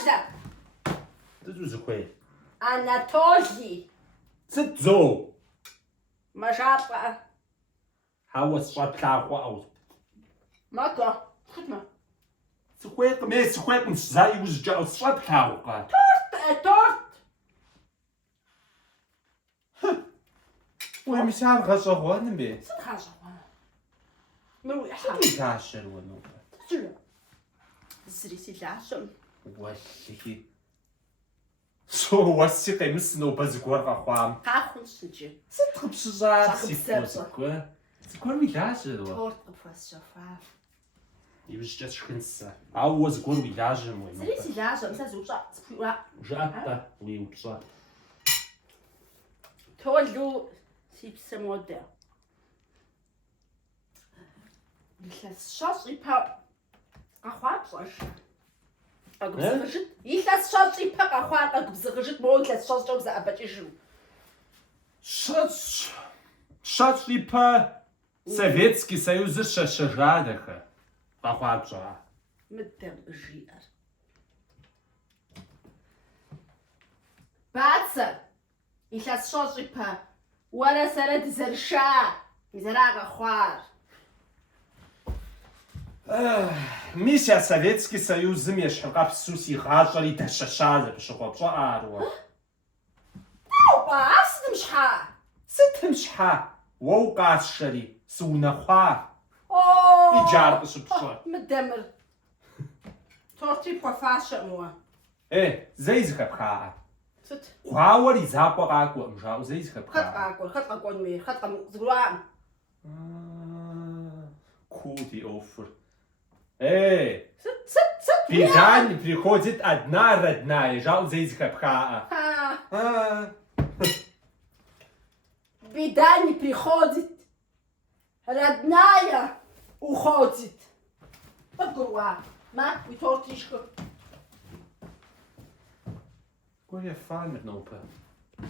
Анатолий. Ты захуй. Анатолий. Цзо. Мажапа. Хауас шаплахуау. Мака. Хутма. Сухуэкъым, сухуэкъым зай ужькӏэ сщӏэплъагъукъэ. Торт. Уемысар гъэщӏэгъуэнми. Сыт гъэщӏэгъуэн? Мыруи Сыт уилъащэр уэ нобэ? Зыри си лащэм. Уэлъи. Уэси къемыс нобэ зыгуэр къэхъуам. Къахъунщ иджы. Сыт къыпщыщӏар си Щӏагъыпсэпщӏэ. зыгуэр? Зыгуэр уилажьэр уэ. Торт къыпхуэсщэфа. Иужькӏэ сшхын сэ. Ауэ уэ зыгуэр уилажьэм уэ Зыри нобэ. си лащэм. Сэ зыупщӏа. Сыпхуиӏуа. Жыӏэ-тӏэ уиупщӏэ. Толу си псэ модэ. Илъэс щэщӏ ипэ къэхъуапщӏэш. Къэгубзыгъыжыт. Илъэс щэщӏ ипэ къэхъуар къэгубзыгъыжыт. Моуэ илъэс щэщӏкӏэ узэӏэбэкӏыжу. Щэщӏ ипэ Советский Союзыр щэщэжа дахэ. Къэхъуар пщӏа. Мыдэм жиӏэр. Бацэ. Илъэс щэщӏ ипэ. Уэрэ сэрэ дызэрыша. Мизэра къэхъуар. Мис я Советский Союзым ещхьыкъэпсу си гъащӏэри дэщэща зэпыщыгъуэ пщӏыӏар уэ. Опа, сытым щхьа? Сытым щхьа? Уэ укъасшэри сыунэхъуа. О! Иджар къыщыпщӏэ. Мыдэмыр. Торти пхуэфащэӏым уэ. Зэи зыхэпхаӏэ. Сыт? Гъуауэр и закъуэ къакӏуэӏым жаӏэу зэи Хэт зыхэпхаӏэ. къакӏуэр? Хэт къэкӏуэн хуейр? Хэт зыгурыӏуаӏым? Ку ди офыр. Сыт? Беда не приходит одна родная. Жаӏэу зэи зыхэпхаӏэ. Беда не приходит. Родная уходит. Хэт гурыӏуа? Ма, уи торти ишхы. Гур ефамыр нобэ.